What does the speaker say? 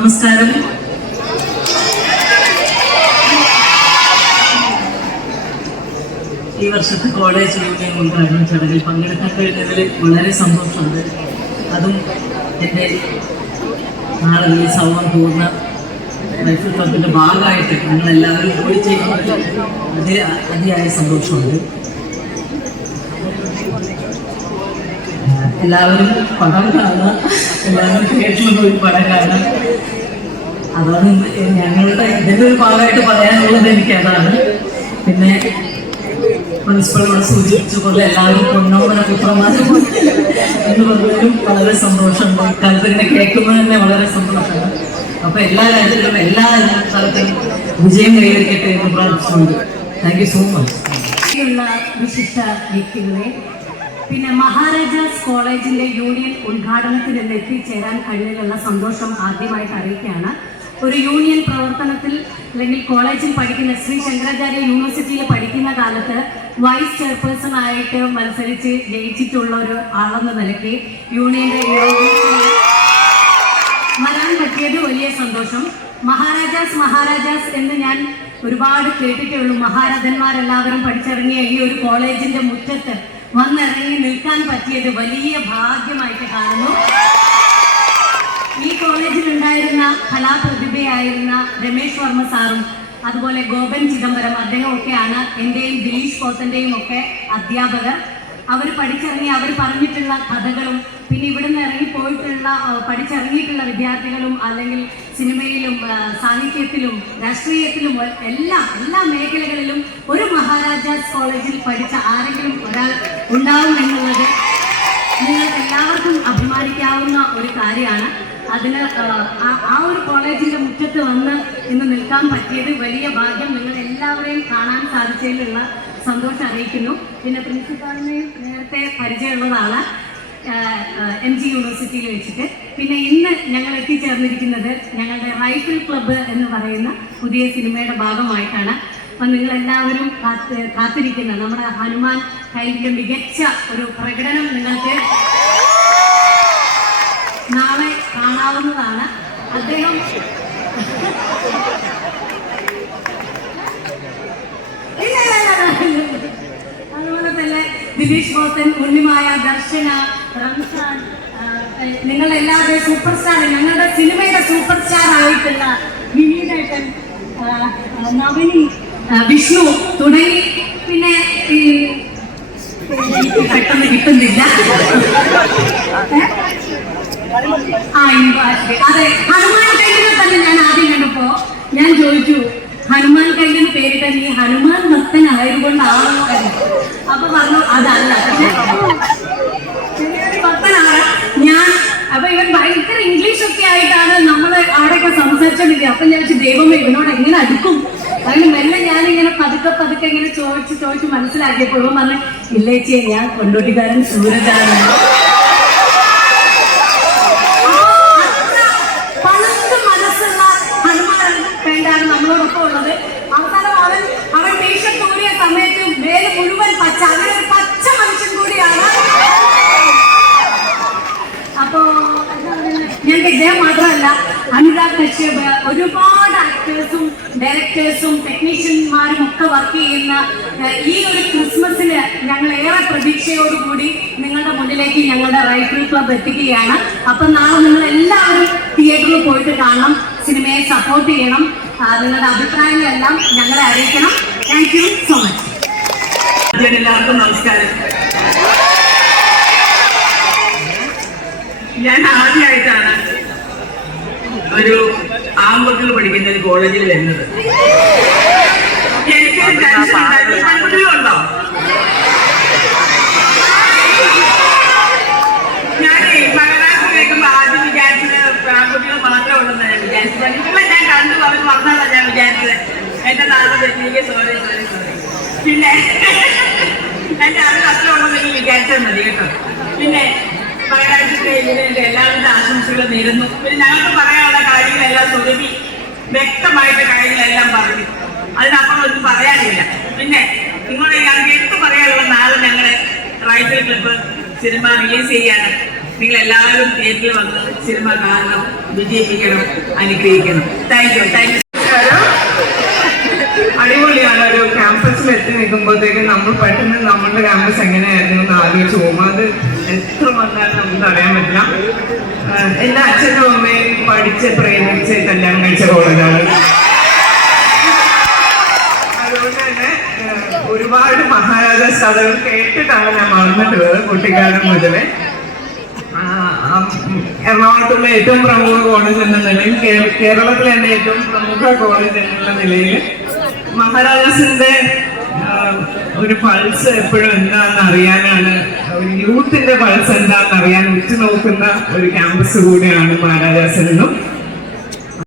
നമസ്കാരം. ഈ വർഷത്തെ കോളേജ് യൂണിയൻ ഉദ്ഘാടന ചടങ്ങിൽ പങ്കെടുക്കാൻ കഴിഞ്ഞതിൽ വളരെ സന്തോഷമുണ്ട്. അതും എന്റെ നാളെ സൗമം പൂർണ റൈഫിൾ ക്ലബിന്റെ ഭാഗമായിട്ട് ഞങ്ങളെല്ലാവരും കൂടി ചെയ്യുന്നത് അതിൽ അതിയായ സന്തോഷമുണ്ട്. എല്ലാവരും പടം കാണുക എല്ലാവരും തിയേറ്ററിൽ പോയി പടം കാണുക അതാണ് ഞങ്ങളുടെ ഇതിന്റെ ഒരു ഭാഗമായിട്ട് പറയാനുള്ളത് എനിക്ക് അതാണ് പിന്നെ പ്രിൻസിപ്പളോട് സൂചിപ്പിച്ച പോലെ എല്ലാവരും പൊന്നോമന പുത്രമാരും എന്ന് പറഞ്ഞാലും വളരെ സന്തോഷമുണ്ട്. ഇക്കാലത്ത് ഇങ്ങനെ തന്നെ വളരെ സന്തോഷമാണ്. അപ്പൊ എല്ലാ രാജ്യത്തിലും എല്ലാ സ്ഥലത്തും വിജയം കൈവരിക്കട്ടെ എന്ന് പ്രാർത്ഥിച്ചുകൊണ്ട്. താങ്ക് യു സോ മച്ച് വിശിഷ്ട വ്യക്തികളെ പിന്നെ മഹാരാജാസ് കോളേജിന്റെ യൂണിയൻ ഉദ്ഘാടനത്തിൽ ഇന്ന് എത്തിച്ചേരാൻ കഴിഞ്ഞതിലുള്ള സന്തോഷം ആദ്യമായിട്ട് അറിയിക്കുകയാണ്. ഒരു യൂണിയൻ പ്രവർത്തനത്തിൽ അല്ലെങ്കിൽ കോളേജിൽ പഠിക്കുന്ന ശ്രീ ശങ്കരാചാര്യ യൂണിവേഴ്സിറ്റിയിൽ പഠിക്കുന്ന കാലത്ത് വൈസ് ചെയർപേഴ്സൺ ആയിട്ട് മത്സരിച്ച് ജയിച്ചിട്ടുള്ള ഒരു ആളെന്ന നിലയ്ക്ക് യൂണിയന്റെ വരാൻ പറ്റിയത് വലിയ സന്തോഷം. മഹാരാജാസ് മഹാരാജാസ് എന്ന് ഞാൻ ഒരുപാട് കേട്ടിട്ടേ ഉള്ളൂ. മഹാരഥന്മാരെല്ലാവരും പഠിച്ചിറങ്ങിയ ഈ ഒരു കോളേജിന്റെ മുറ്റത്ത് വന്നിറങ്ങി നിൽക്കാൻ പറ്റിയത് വലിയ ഭാഗ്യമായിട്ട് കാണുന്നു. ഈ കോളേജിൽ ഉണ്ടായിരുന്ന കലാപ്രതിഭയായിരുന്ന രമേശ് വർമ്മ സാറും അതുപോലെ ഗോപൻ ചിദംബരം അദ്ദേഹമൊക്കെയാണ് എന്റെയും ദിലീഷ് കോത്തന്റെയും ഒക്കെ അധ്യാപകർ. അവർ പഠിച്ചിറങ്ങി അവർ പറഞ്ഞിട്ടുള്ള കഥകളും പിന്നെ ഇവിടുന്ന് ഇറങ്ങി പോയിട്ടുള്ള ആ, പഠിച്ചിറങ്ങിയിട്ടുള്ള വിദ്യാർത്ഥികളും അല്ലെങ്കിൽ സിനിമയിലും സാഹിത്യത്തിലും രാഷ്ട്രീയത്തിലും എല്ലാം എല്ലാ മേഖലകളിലും ഒരു മഹാരാജാസ് കോളേജിൽ പഠിച്ച ആരെങ്കിലും ഒരാൾ ഉണ്ടാവും എന്നുള്ളത് നിങ്ങൾക്ക് എല്ലാവർക്കും അഭിമാനിക്കാവുന്ന ഒരു കാര്യമാണ്. അതിന് ആ ഒരു കോളേജിന്റെ മുറ്റത്ത് വന്ന് ഇന്ന് നിൽക്കാൻ പറ്റിയത് വലിയ ഭാഗ്യം നിങ്ങൾ എല്ലാവരെയും കാണാൻ സാധിച്ചതിലുള്ള സന്തോഷം അറിയിക്കുന്നു. പിന്നെ പ്രിൻസിപ്പാളിനെ നേരത്തെ പരിചയമുള്ളതാണ്. എം ജി യൂണിവേഴ്സിറ്റിയിൽ വെച്ചിട്ട്. പിന്നെ ഇന്ന് ഞങ്ങൾ എത്തിച്ചേർന്നിരിക്കുന്നത് ഞങ്ങളുടെ റൈഫിൾ ക്ലബ്ബ് എന്ന് പറയുന്ന പുതിയ സിനിമയുടെ ഭാഗമായിട്ടാണ്. അപ്പം നിങ്ങളെല്ലാവരും കാത്ത് കാത്തിരിക്കുന്ന നമ്മുടെ ഹനുമാൻ കൈവിന്റെ മികച്ച ഒരു പ്രകടനം നിങ്ങൾക്ക് നാളെ കാണാവുന്നതാണ്. അദ്ദേഹം ദിലീഷ് ബോത്തൻ ഉണ്ണിമായ ദർശന റംസാൻ നിങ്ങൾ എല്ലാവരുടെയും സൂപ്പർ സ്റ്റാർ ഞങ്ങളുടെ സിനിമയുടെ സൂപ്പർ സ്റ്റാർ ആയിട്ടുള്ള വിനീതേട്ടൻ നവനി വിഷ്ണു തുടങ്ങി. പിന്നെ പെട്ടെന്ന് കിട്ടുന്നില്ല? ആ അതെ ഹനുമാൻ തന്നെ ഞാൻ ആദ്യം കണ്ടപ്പോ ഞാൻ ചോദിച്ചു ഹനുമാൻ കൈലിന് പേരിട്ട നീ ഹനുമാൻ എന്ന്. അപ്പൊ പറഞ്ഞു അതല്ല. ഭക്തനാണ്. ഞാൻ അപ്പൊ ഇവൻ ഭയങ്കര ഇംഗ്ലീഷ് ഒക്കെ ആയിട്ടാണ് നമ്മൾ അവിടെയൊക്കെ സംസാരിച്ചോണ്ടിരിക്കുക അപ്പൊ ഞാൻ ദൈവമേ ഇവനോട് എങ്ങനെ അടുക്കും? അതിന് മെല്ലെ ഞാനിങ്ങനെ പതുക്കെ പതുക്കെ ഇങ്ങനെ ചോദിച്ച് ചോദിച്ച് മനസ്സിലാക്കിയപ്പോഴും പറഞ്ഞു ഇല്ലേച്ചേ ഞാൻ കൊണ്ടോട്ടിക്കാരൻ സൂരജാണ്. ഇദ്ദേഹം മാത്രമല്ല അനുരാഗ് കശ്യപ് ഒരുപാട് ആക്ടേഴ്സും ഡയറക്ടേഴ്സും ടെക്നീഷ്യന്മാരും ഒക്കെ വർക്ക് ചെയ്യുന്ന ഈ ഒരു ക്രിസ്മസിന് ഞങ്ങൾ ഏറെ പ്രതീക്ഷയോടുകൂടി നിങ്ങളുടെ മുന്നിലേക്ക് ഞങ്ങളുടെ റൈറ്റർ ക്ലബ് എത്തിക്കുകയാണ്. അപ്പൊ നാളെ നിങ്ങൾ എല്ലാവരും തിയേറ്ററിൽ പോയിട്ട് കാണണം സിനിമയെ സപ്പോർട്ട് ചെയ്യണം നിങ്ങളുടെ അഭിപ്രായങ്ങളെല്ലാം ഞങ്ങളെ അറിയിക്കണം. താങ്ക് യു സോ മച്ച് എല്ലാവർക്കും നമസ്കാരം. ഞാൻ ആദ്യമായിട്ടാണ് ഒരു ആൺകുട്ടികൾ പഠിക്കുന്നത് കോളേജിൽ വരുന്നത്. ടെൻഷൻ ഉണ്ടായിരുന്നു. ഞാൻ മലയാളം കേൾക്കുമ്പോ ആദ്യം വിചാരിച്ചത് ആൺകുട്ടികൾ മാത്രമേ ഉള്ളൂ ഞാൻ വിചാരിച്ചത്. ഞാൻ കണ്ടു അവർ വന്നതാ ഞാൻ വിചാരിച്ചത്. എന്റെ നാളെ തെറ്റിക്ക് സോറി സോറി സോറി പിന്നെ എന്റെ അറിവ് അത്ര ഉള്ളതെങ്കിൽ വിചാരിച്ചാൽ മതി കേട്ടോ. പിന്നെ മലയാളത്തിന്റെ ഇതിന്റെ എല്ലാവിധ നേരുന്നു. പിന്നെ ഞങ്ങൾക്ക് പറയാനുള്ള കാര്യങ്ങളെല്ലാം സുരഭി വ്യക്തമായിട്ട് കാര്യങ്ങളെല്ലാം പറഞ്ഞു. അതിനപ്പുറം ഒന്നും പറയാനില്ല. പിന്നെ നിങ്ങളുടെ ഞങ്ങൾക്ക് എടുത്തു പറയാനുള്ള നാളെ ഞങ്ങളെ റൈഫിൾ ക്ലബ്ബ് സിനിമ റിലീസ് ചെയ്യാണ് നിങ്ങൾ എല്ലാവരും തിയേറ്ററിൽ വന്ന് സിനിമ കാണണം വിജയിപ്പിക്കണം അനുഗ്രഹിക്കണം. താങ്ക് യു താങ്ക് യു നിൽക്കുമ്പോഴത്തേക്കും നമ്മൾ പെട്ടെന്ന് നമ്മളുടെ ക്യാമ്പസ് എങ്ങനെയായിരുന്നു എന്ന് ആലോചിച്ച് പോകും അത് എത്ര വന്നാലും നമുക്ക് അറിയാൻ പറ്റില്ല. എല്ലാ അച്ഛനും അമ്മയും പഠിച്ച് പ്രേമിച്ച് കല്യാണം കഴിച്ച കോളേജാണ്. ഒരുപാട് മഹാരാജാസ് കഥകൾ കേട്ടിട്ടാണ് ഞാൻ വളർന്നിട്ടുള്ളത് കുട്ടിക്കാലം മുതലേ. എറണാകുളത്തുള്ള ഏറ്റവും പ്രമുഖ കോളേജ് എന്ന നിലയിൽ കേരളത്തിലെ തന്നെ ഏറ്റവും പ്രമുഖ കോളേജ് എന്നുള്ള നിലയിൽ മഹാരാജാസിന്റെ ഒരു പൾസ് എപ്പോഴും എന്താണെന്ന് അറിയാനാണ്. ഒരു യൂത്തിന്റെ പൾസ് എന്താണെന്ന് അറിയാൻ ഉറ്റുനോക്കുന്ന ഒരു ക്യാമ്പസ് കൂടെയാണ് മഹാരാജാസ് എന്നും